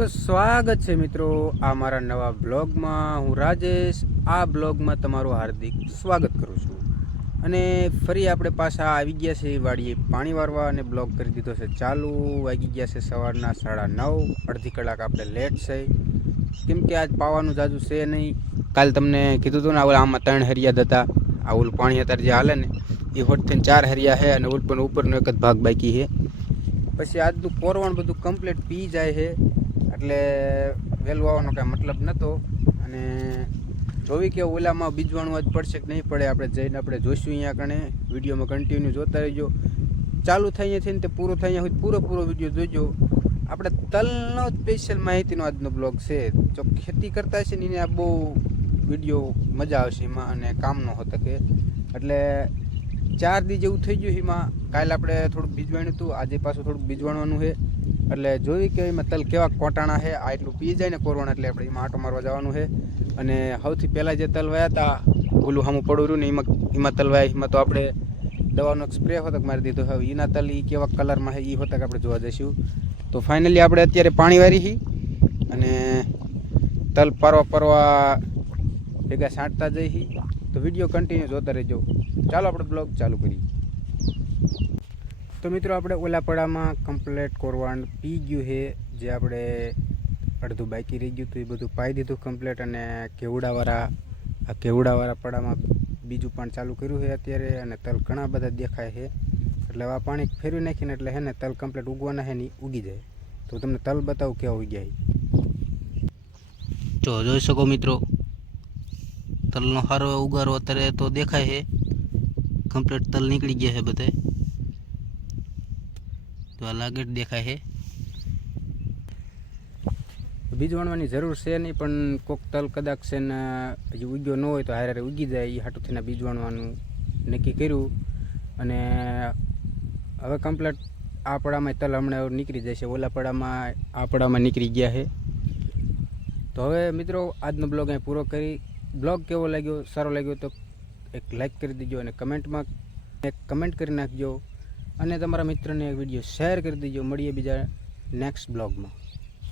તો સ્વાગત છે મિત્રો આ મારા નવા બ્લોગમાં. હું રાજેશ, આ બ્લોગમાં તમારું હાર્દિક સ્વાગત કરું છું. અને ફરી આપણે પાછા આવી ગયા છે વાડીએ પાણી વારવા અને બ્લોગ કરી દીધો છે ચાલુ. વાગી ગયા છે સવારના સાડા નવ. અડધી કલાક આપણે લેટ છે. કેમ કે આજ પાવાનું જાજુ છે નહીં. કાલ તમને કીધું હતું ને આવું આમાં ત્રણ હરિયાદ હતા. આ ઓલું પાણી અત્યારે જે હાલે ને, એ હોટથી ચાર હરિયા છે અને ઓલ ઉપરનો એક જ ભાગ બાકી છે. પછી આજનું કોરવણ બધું કમ્પ્લીટ પી જાય છે. એટલે વહેલું આવવાનો કાંઈ મતલબ નહોતો. અને જોવી કે ઓલામાં બીજવાણું જ પડશે કે નહીં પડે, આપણે જઈને આપણે જોઈશું અહીંયા કણે. વિડીયોમાં કન્ટિન્યુ જોતા રહેજો. ચાલુ થાય અહીંયા ને તે પૂરો થઈ અહીંયા પૂરો પૂરો વીડિયો જોઈજો આપણે તલનો સ્પેશિયલ માહિતીનો આજનો બ્લોગ છે. જો ખેતી કરતા હશે ને એને આ બહુ વીડિયો મજા આવશે એમાં અને કામનો હતો કે. એટલે ચાર દી જેવું થઈ ગયું એમાં. કાલે આપણે થોડુંક બીજવાણ્યું હતું, આજે પાછું થોડુંક બીજવાણવાનું છે. એટલે જોઈ કે એમાં તલ કેવા કોટાણા છે, આ એટલું પી જાય ને કોરોના એટલે આપણે એમાં આટો મારવા જવાનું છે. અને સૌથી પહેલાં જે તલ વાયા હતા ઓલું સામું પડું રહ્યું ને એમાં એમાં તલ વાયા, એમાં તો આપણે દવાનો સ્પ્રે હોતક મારી દીધો. હવે એના તલ એ કેવા કલરમાં છે એ હોતક આપણે જોવા જઈશું. તો ફાઇનલી આપણે અત્યારે પાણી વારી છીએ અને તલ પરવા પરવા ભેગા છાંટતા જઈ તો વીડિયો કન્ટિન્યુ જોતા રહેજો. ચાલો આપણે બ્લોગ ચાલુ કરીએ. તો મિત્રો આપણે ઓલાપાડામાં કમ્પ્લેટ કોરવાણ પી ગયું છે. જે આપણે અડધું બાકી રહી ગયું હતું, એ બધું પાઈ દીધું કમ્પ્લેટ અને કેવડાવાળા, આ કેવડાવાળા પડામાં બીજું પણ ચાલુ કર્યું છે અત્યારે અને તલ ઘણા બધા દેખાય છે. એટલે આ પાણી ફેરવી નાખીને એટલે હે ને તલ કમ્પ્લેટ ઉગવાના છે ને ઈ ઉગી જાય. તો તમને તલ બતાવું કેવા ઉગ્યા જો જોઈ શકો મિત્રો, તલનો સારો ઉગારો અત્યારે તો દેખાય છે. કમ્પ્લેટ તલ નીકળી ગયા છે બધે. તો આ લાગે જ દેખાય છે. બીજ વણવાની જરૂર છે નહીં, પણ કોક તલ કદાચ છે ને હજી ઉગ્યો ન હોય તો હારે ઉગી જાય એ હાટું થઈને બીજ વણવાનું નક્કી કર્યું. અને હવે કમ્પ્લેટ આ તલ હમણાં નીકળી જશે ઓલા પડામાં આ નીકળી ગયા છે. તો હવે મિત્રો, આજનો બ્લોગ અહીં પૂરો કરી. બ્લોગ કેવો લાગ્યો, સારો લાગ્યો તો એક લાઈક કરી દેજો અને કમેન્ટમાં એક કમેન્ટ કરી નાખજો. અને તમારા મિત્રને વીડિયો શેર કરી દેજો. મળીએ બીજા નેક્સ્ટ બ્લોગમાં